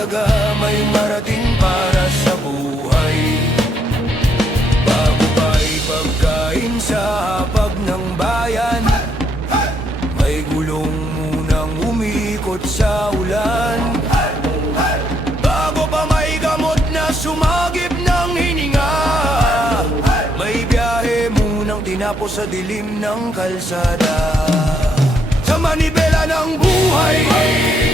mahalaga, may marating para sa buhay. Bago pa'y pagkain sa hapag ng bayan, may gulong munang umikot sa ulan. Bago pa may gamot na sumagip ng hininga, may biyahe munang tinapos sa dilim ng kalsada. Sa manibela ng buhay,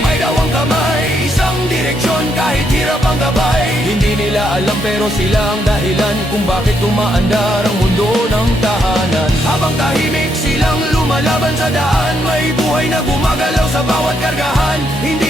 may dawang kamay, isang direksyon kahit hirap ang gabay. Hindi nila alam pero sila ang dahilan kung bakit umaandar ang mundo ng tahanan. Habang tahimik silang lumalaban sa daan, may buhay na gumagalaw sa bawat kargahan. Hindi